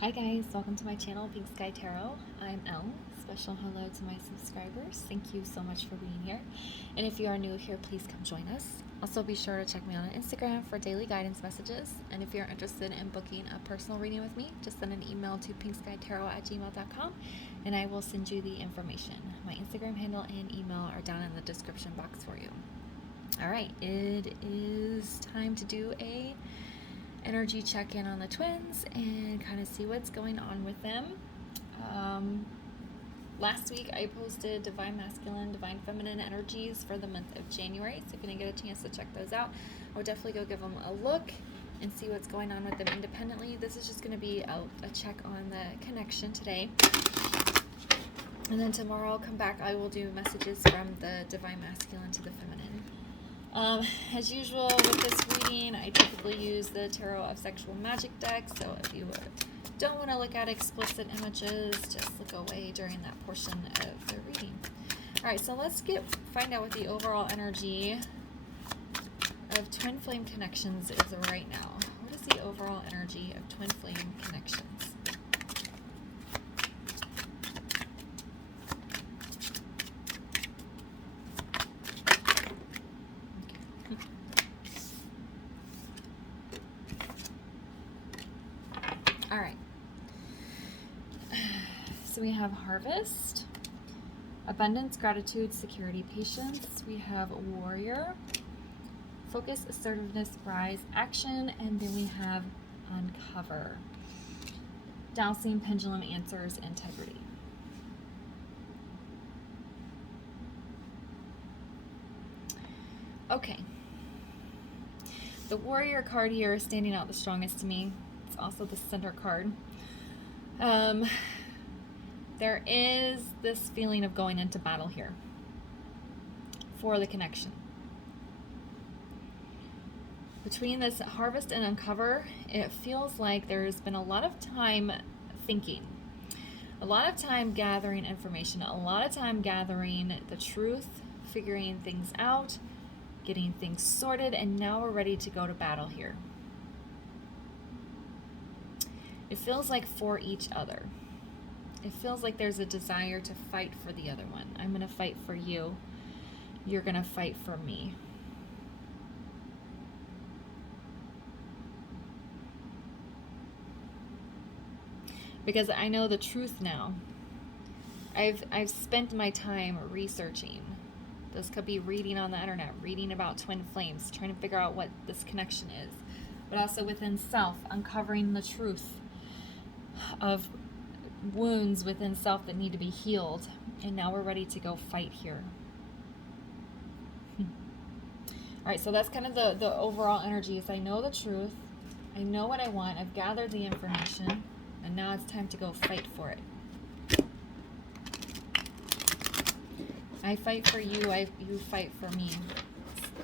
Hi guys, welcome to my channel, Pink Sky Tarot. I'm Elle. Special hello to my subscribers. Thank you so much for being here. And if you are new here, please come join us. Also be sure to check me out on Instagram for daily guidance messages. And if you're interested in booking a personal reading with me, just send an email to pinkskytarot@gmail.com and I will send you the information. My Instagram handle and email are down in the description box for you. All right, it is time to do a energy check-in on the twins and kind of see what's going on with them. Last week I posted Divine Masculine, Divine Feminine energies for the month of January, so if you didn't get a chance to check those out, I would definitely go give them a look and see what's going on with them independently. This is just going to be a check on the connection today. And then tomorrow I'll come back, I will do messages from the Divine Masculine to the Feminine. As usual with this reading, I typically use the Tarot of Sexual Magic deck, so if you don't want to look at explicit images, just look away during that portion of the reading. Alright, so let's find out what the overall energy of twin flame connections is right now. What is the overall energy of twin flame connections? All right, so we have Harvest, Abundance, Gratitude, Security, Patience. We have Warrior, Focus, Assertiveness, Rise, Action, and then we have Uncover, Dowsing, Pendulum, Answers, Integrity. Okay, the Warrior card here is standing out the strongest to me. Also the center card. There is this feeling of going into battle here for the connection. Between this Harvest and Uncover, it feels like there's been a lot of time thinking, a lot of time gathering information, a lot of time gathering the truth, figuring things out, getting things sorted, and now we're ready to go to battle here. It feels like for each other. It feels like there's a desire to fight for the other one. I'm going to fight for you. You're going to fight for me. Because I know the truth now. I've spent my time researching. This could be reading on the internet, reading about twin flames, trying to figure out what this connection is. But also within self, uncovering the truth of wounds within self that need to be healed, and now we're ready to go fight here. All right, so that's kind of the overall energy. Is I know the truth, I know what I want, I've gathered the information, and now it's time to go fight for it. I fight for you, you fight for me,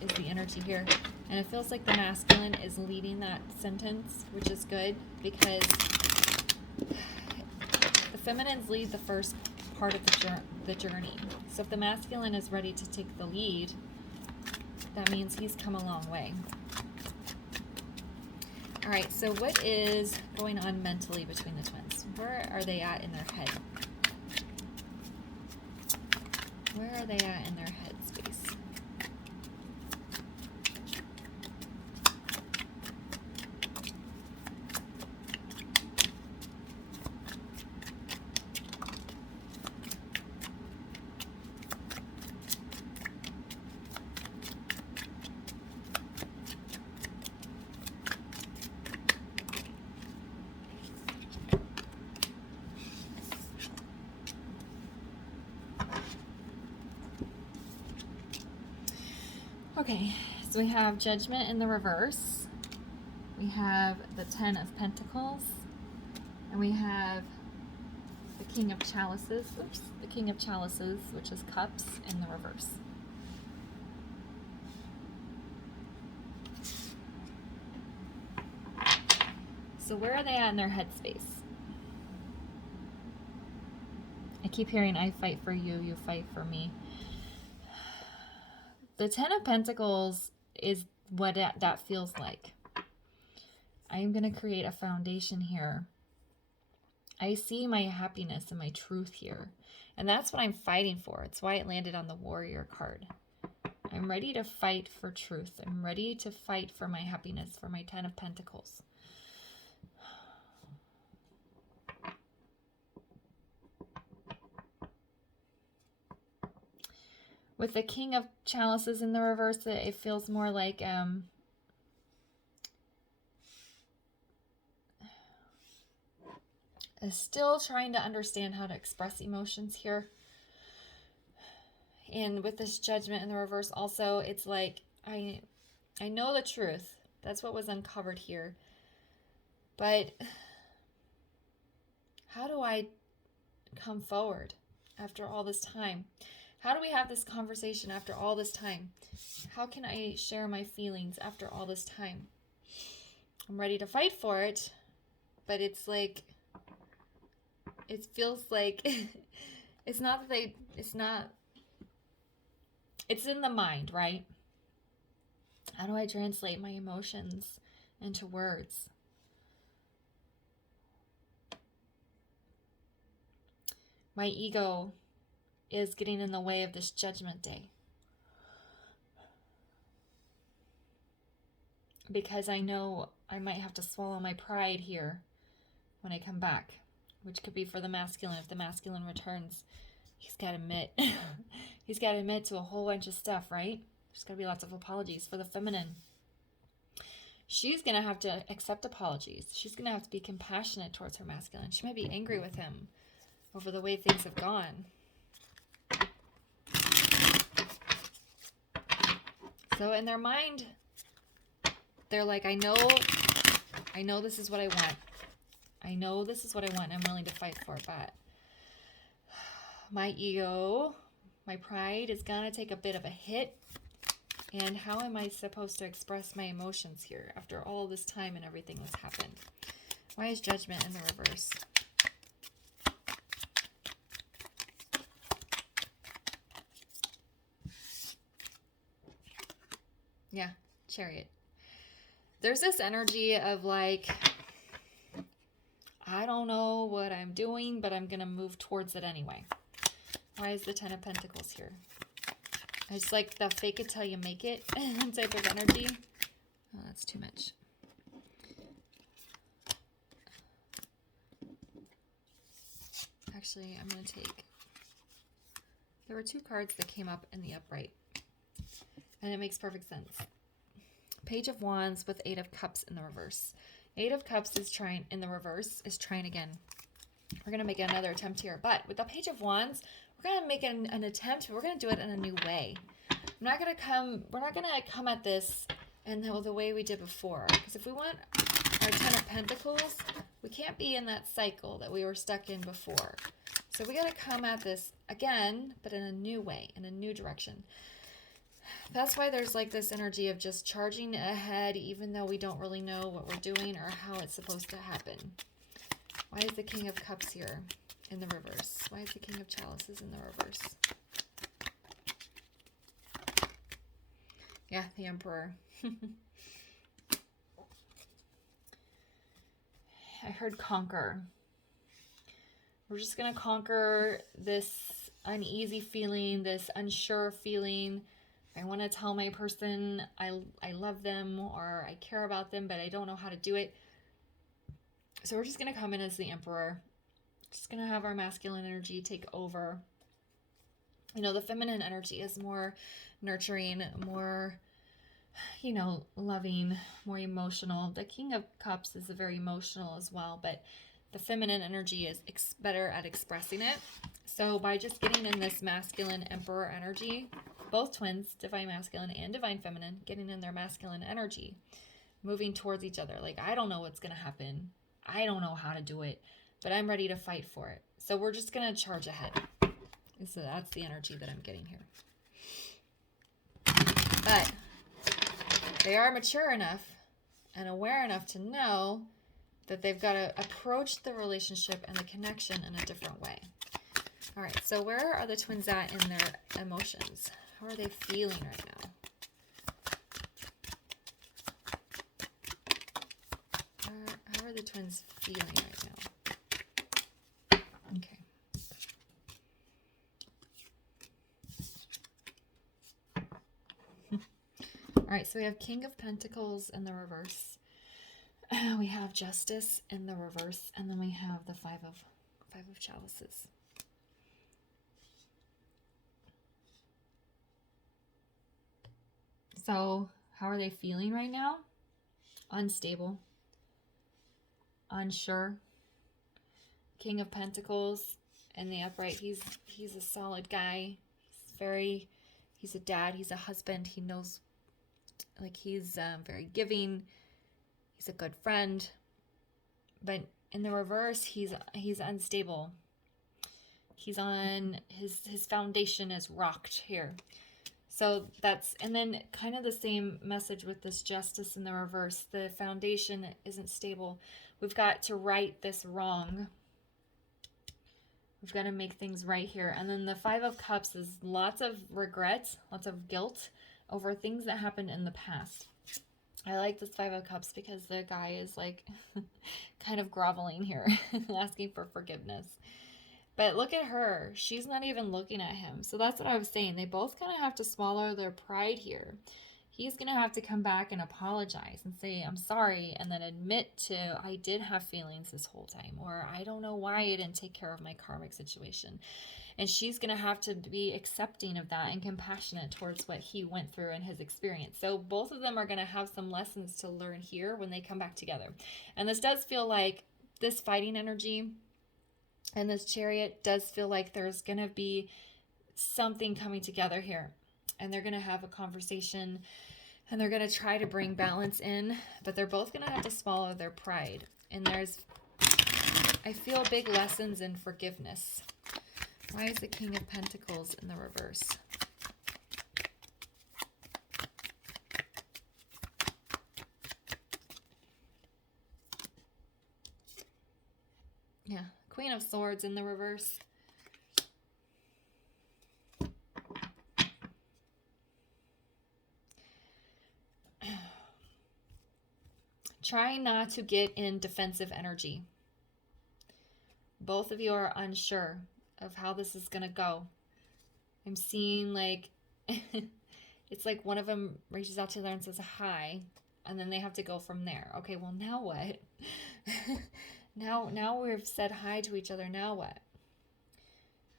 is the energy here. And it feels like the masculine is leading that sentence, which is good, because the feminines lead the first part of the journey. So if the masculine is ready to take the lead, that means he's come a long way. All right, so what is going on mentally between the twins? Where are they at in their head? Where are they at in their head space? Okay, so we have Judgment in the reverse. We have the Ten of Pentacles. And we have the King of Chalices. Oops, the King of Chalices, which is Cups, in the reverse. So where are they at in their headspace? I keep hearing, I fight for you, you fight for me. The Ten of Pentacles is what that feels like. I am going to create a foundation here I see my happiness and my truth here. And that's what I'm fighting for. It's why it landed on the Warrior card. I'm ready to fight for truth. I'm ready to fight for my happiness, for my Ten of Pentacles. With the King of Chalices in the reverse, it feels more like still trying to understand how to express emotions here. And with this Judgment in the reverse also, it's like I know the truth. That's what was uncovered here. But how do I come forward after all this time? How do we have this conversation after all this time? How can I share my feelings after all this time? I'm ready to fight for it, but it's like, it feels like it's not that they, it's in the mind, right? How do I translate my emotions into words? My ego is getting in the way of this Judgment Day. Because I know I might have to swallow my pride here when I come back, which could be for the masculine. If the masculine returns, he's got to admit. He's got to admit to a whole bunch of stuff, right? There's got to be lots of apologies. For the feminine, she's going to have to accept apologies. She's going to have to be compassionate towards her masculine. She might be angry with him over the way things have gone. So in their mind, they're like, I know this is what I want. I know this is what I want. I'm willing to fight for it, but my ego, my pride is going to take a bit of a hit. And how am I supposed to express my emotions here after all this time and everything that's happened? Why is Judgment in the reverse? Yeah, Chariot. There's this energy of like, I don't know what I'm doing, but I'm going to move towards it anyway. Why is the Ten of Pentacles here? It's like the fake it till you make it type of energy. Oh, that's too much. Actually, I'm going to take... There were two cards that came up in the upright. And it makes perfect sense. Page of Wands with Eight of Cups in the reverse. Eight of Cups is trying, in the reverse, is trying again. We're going to make another attempt here. But with the Page of Wands, we're going to make an attempt. We're going to do it in a new way. We're not going to come at this in the way we did before. Because if we want our Ten of Pentacles, we can't be in that cycle that we were stuck in before. So we got to come at this again, but in a new way, in a new direction. That's why there's like this energy of just charging ahead, even though we don't really know what we're doing or how it's supposed to happen. Why is the King of Cups here in the reverse? Why is the King of Chalices in the reverse? Yeah, the Emperor. I heard conquer. We're just going to conquer this uneasy feeling, this unsure feeling. I want to tell my person I love them or I care about them, but I don't know how to do it. So we're just going to come in as the Emperor. Just going to have our masculine energy take over. You know, the feminine energy is more nurturing, more, you know, loving, more emotional. The King of Cups is very emotional as well, but the feminine energy is better at expressing it. So by just getting in this masculine Emperor energy, both twins, divine masculine and divine feminine, getting in their masculine energy, moving towards each other. Like, I don't know what's going to happen. I don't know how to do it, but I'm ready to fight for it. So we're just going to charge ahead. And so that's the energy that I'm getting here. But they are mature enough and aware enough to know that they've got to approach the relationship and the connection in a different way. All right, so where are the twins at in their emotions? How are they feeling right now? How are the twins feeling right now? All right, so we have King of Pentacles in the reverse. We have Justice in the reverse, and then we have the Five of Chalices. So, how are they feeling right now? Unstable, unsure. King of Pentacles in the upright. He's a solid guy. He's a dad. He's a husband. He knows, like, he's very giving. He's a good friend. But in the reverse, he's unstable. He's on his foundation is rocked here. So that's, and then kind of the same message with this Justice in the reverse. The foundation isn't stable. We've got to right this wrong. We've got to make things right here. And then the Five of Cups is lots of regret, lots of guilt over things that happened in the past. I like this Five of Cups because the guy is like kind of groveling here, asking for forgiveness. But look at her. She's not even looking at him. So that's what I was saying. They both kind of have to swallow their pride here. He's going to have to come back and apologize and say, I'm sorry, and then admit to, I did have feelings this whole time, or I don't know why I didn't take care of my karmic situation. And she's going to have to be accepting of that and compassionate towards what he went through in his experience. So both of them are going to have some lessons to learn here when they come back together. And this does feel like this fighting energy and this Chariot does feel like there's going to be something coming together here. And they're going to have a conversation and they're going to try to bring balance in, but they're both going to have to swallow their pride. And I feel big lessons in forgiveness. Why is the King of Pentacles in the reverse? Yeah, Queen of Swords in the reverse. Try not to get in defensive energy. Both of you are unsure of how this is going to go. I'm seeing like, it's like one of them reaches out to the other and says hi, and then they have to go from there. Okay, well now what? now we've said hi to each other, now what?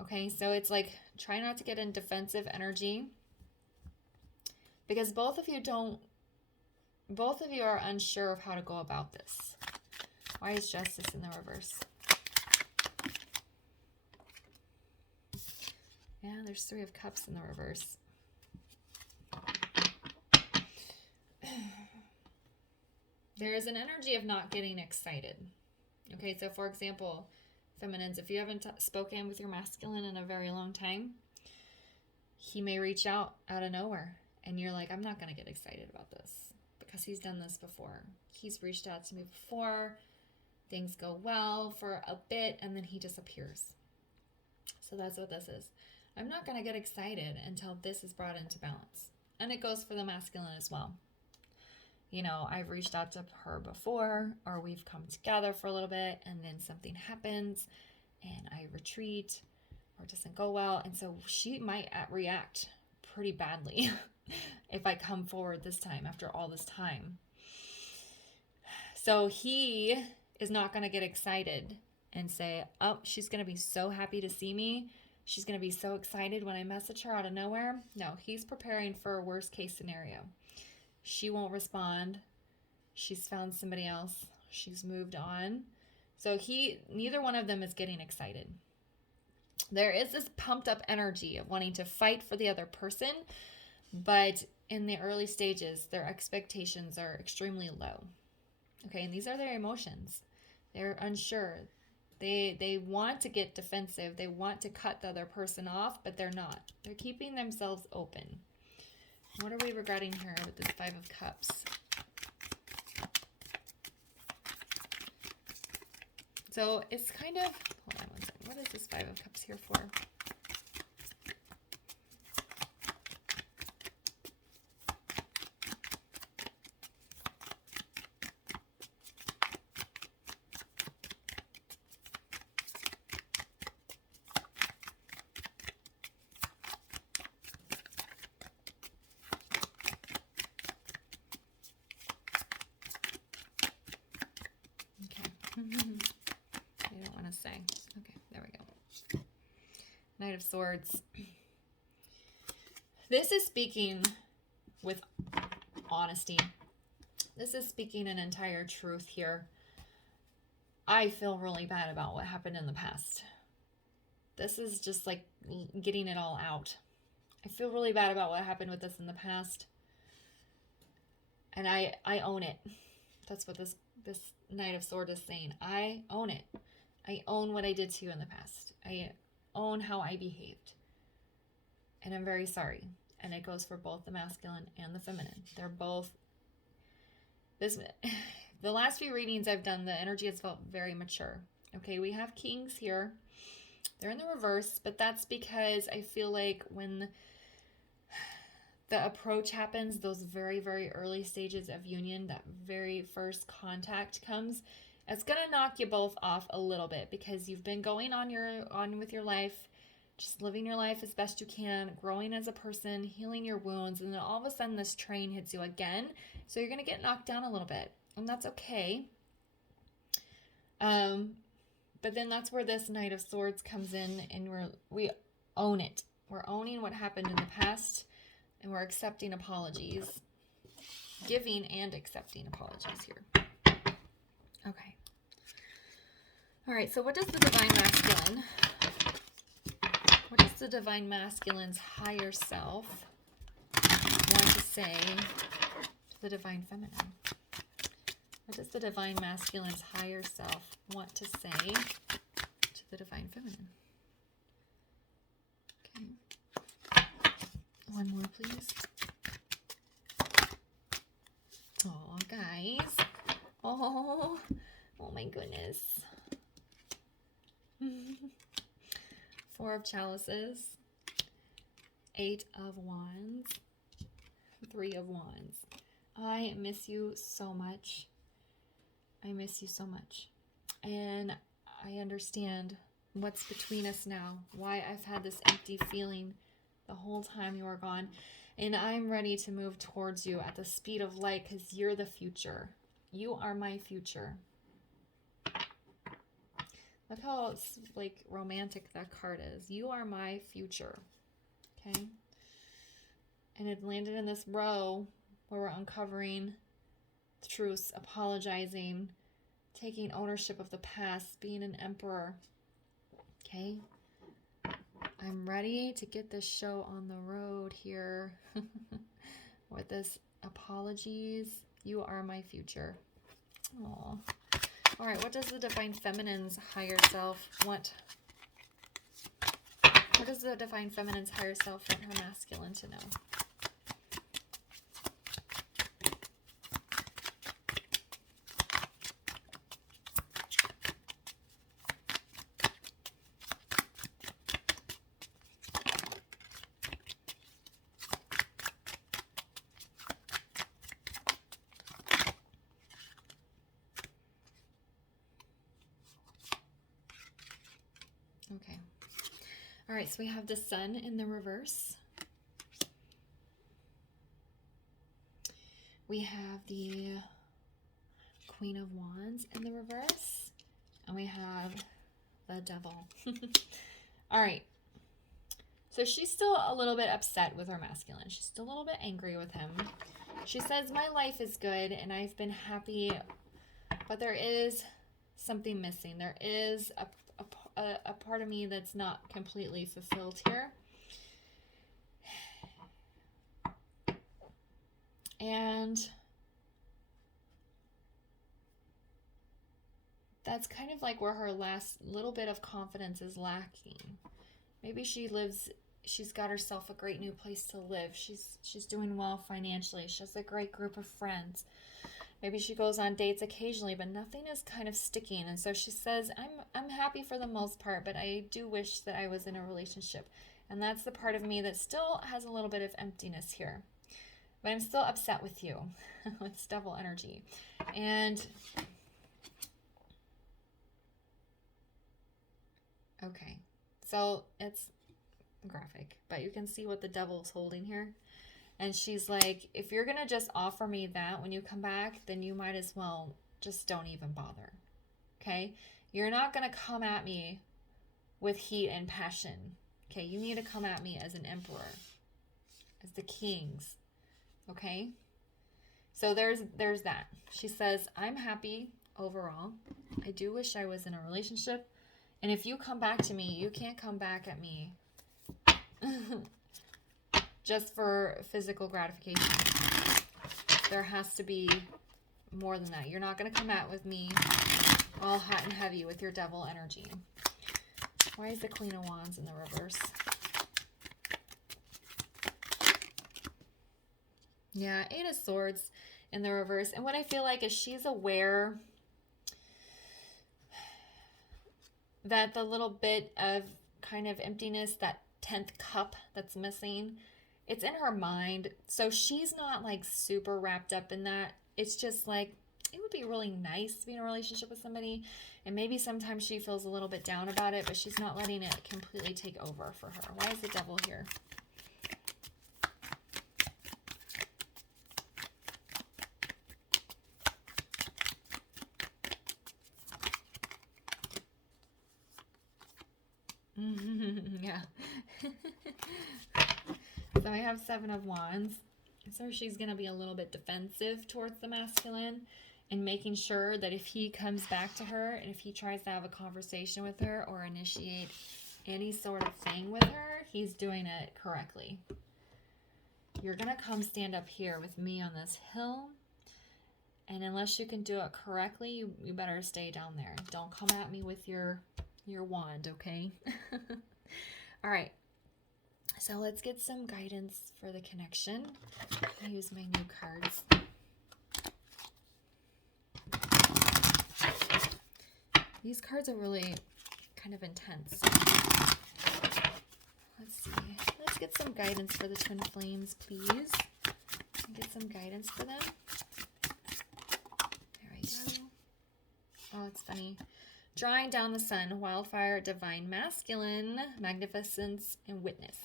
Okay, so it's like, try not to get in defensive energy, because both of you are unsure of how to go about this. Why is Justice in the reverse? Yeah, there's Three of Cups in the reverse. There is an energy of not getting excited. Okay, so for example, feminines, if you haven't spoken with your masculine in a very long time, he may reach out of nowhere. And you're like, I'm not going to get excited about this. Because he's done this before. He's reached out to me before. Things go well for a bit, and then he disappears. So that's what this is. I'm not going to get excited until this is brought into balance. And it goes for the masculine as well. You know, I've reached out to her before, or we've come together for a little bit, and then something happens, and I retreat, or it doesn't go well. And so she might react pretty badly if I come forward this time after all this time. So he is not going to get excited and say, oh, she's going to be so happy to see me. She's going to be so excited when I message her out of nowhere. No, he's preparing for a worst case scenario. She won't respond. She's found somebody else. She's moved on. So neither one of them is getting excited. There is this pumped up energy of wanting to fight for the other person, but in the early stages, their expectations are extremely low. Okay, and these are their emotions. They're unsure. They want to get defensive. They want to cut the other person off, but they're not. They're keeping themselves open. What are we regretting here with this Five of Cups? So it's kind of, hold on one second. What is this Five of Cups here for? I don't want to say. Okay, there we go. Knight of Swords. This is speaking with honesty. This is speaking an entire truth here. I feel really bad about what happened in the past. This is just like getting it all out. I feel really bad about what happened with this in the past. And I own it. That's what this Knight of Swords is saying. I own it. I own what I did to you in the past. I own how I behaved. And I'm very sorry. And it goes for both the masculine and the feminine. They're both... The last few readings I've done, the energy has felt very mature. Okay, we have kings here. They're in the reverse, but that's because I feel like when the approach happens, those very, very early stages of union, that very first contact comes, it's going to knock you both off a little bit because you've been going on with your life, just living your life as best you can, growing as a person, healing your wounds, and then all of a sudden this train hits you again. So you're going to get knocked down a little bit, and that's okay. But then that's where this Knight of Swords comes in, and we own it. We're owning what happened in the past, and we're accepting apologies. Giving and accepting apologies here. Okay. All right, so what does the Divine Masculine... What does the Divine Masculine's higher self want to say to the Divine Feminine? What does the Divine Masculine's higher self want to say to the Divine Feminine? Okay. One more, please. Oh, guys. Oh my goodness. Four of Chalices, Eight of Wands, Three of Wands. I miss you so much. I miss you so much. And I understand what's between us now, why I've had this empty feeling the whole time you were gone. And I'm ready to move towards you at the speed of light because you're the future. You are my future. Look how it's like romantic that card is. You are my future. Okay? And it landed in this row where we're uncovering the truths, apologizing, taking ownership of the past, being an emperor. Okay? I'm ready to get this show on the road here with this apologies. You are my future. Aww. All right, what does the Divine Feminine's higher self want? What does the Divine Feminine's higher self want her masculine to know? Okay. All right, so we have the Sun in the reverse. We have the Queen of Wands in the reverse. And we have the Devil. All right. So she's still a little bit upset with her masculine. She's still a little bit angry with him. She says, my life is good and I've been happy, but there is something missing. There is a part of me that's not completely fulfilled here. And that's kind of like where her last little bit of confidence is lacking. Maybe she's got herself a great new place to live. She's doing well financially. She has a great group of friends. Maybe she goes on dates occasionally, but nothing is kind of sticking. And so she says, I'm happy for the most part, but I do wish that I was in a relationship. And that's the part of me that still has a little bit of emptiness here. But I'm still upset with you. It's Devil energy. And okay, so it's graphic, but you can see what the Devil's holding here. And she's like, if you're going to just offer me that when you come back, then you might as well just don't even bother. okay? You're not going to come at me with heat and passion, okay? You need to come at me as an emperor, as the kings, okay? So there's that. She says, I'm happy overall. I do wish I was in a relationship. And if you come back to me, you can't come back at me just for physical gratification. There has to be more than that. You're not going to come out with me all hot and heavy with your devil energy. Why is the Queen of Wands in the reverse? Yeah, Eight of Swords in the reverse. And what I feel like is she's aware that the little bit of kind of emptiness, that 10th cup that's missing, it's in her mind. So she's not like super wrapped up in that. It's just like, it would be really nice to be in a relationship with somebody. And maybe sometimes she feels a little bit down about it, but she's not letting it completely take over for her. Why is the devil here? Yeah. So I have Seven of Wands. So she's going to be a little bit defensive towards the masculine and making sure that if he comes back to her and if he tries to have a conversation with her or initiate any sort of thing with her, he's doing it correctly. You're going to come stand up here with me on this hill. And unless you can do it correctly, you better stay down there. Don't come at me with your wand, okay? All right. So let's get some guidance for the connection. I use my new cards. These cards are really kind of intense. Let's see. Let's get some guidance for the twin flames, please. Get some guidance for them. There we go. Oh, it's funny. Drawing down the sun, wildfire, divine masculine, magnificence, and witness.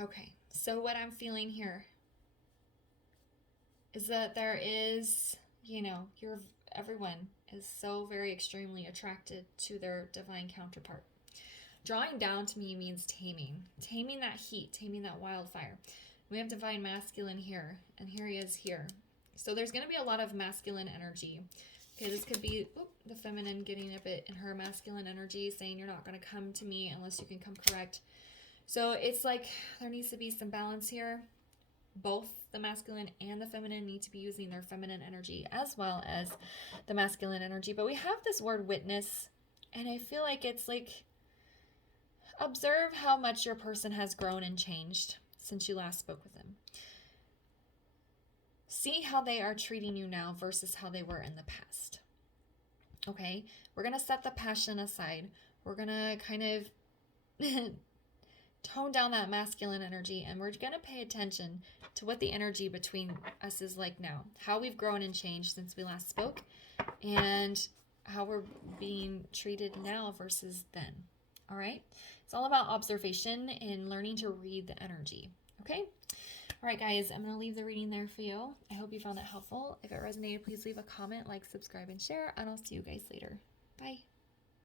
Okay, so what I'm feeling here is that there is, everyone is so very extremely attracted to their divine counterpart. Drawing down to me means taming that heat, taming that wildfire. We have divine masculine here, and here he is here. So there's going to be a lot of masculine energy. Okay, this could be the feminine getting a bit in her masculine energy, saying you're not going to come to me unless you can come correct. So it's like there needs to be some balance here. Both the masculine and the feminine need to be using their feminine energy as well as the masculine energy. But we have this word witness, and I feel like it's like, observe how much your person has grown and changed since you last spoke with them. See how they are treating you now versus how they were in the past. Okay, we're going to set the passion aside. We're going to kind of tone down that masculine energy, and we're going to pay attention to what the energy between us is like now, how we've grown and changed since we last spoke, and how we're being treated now versus then. All right, it's all about observation and learning to read the energy. Okay, all right, guys, I'm going to leave the reading there for you. I hope you found it helpful. If it resonated, please leave a comment, like, subscribe, and share, and I'll see you guys later. Bye.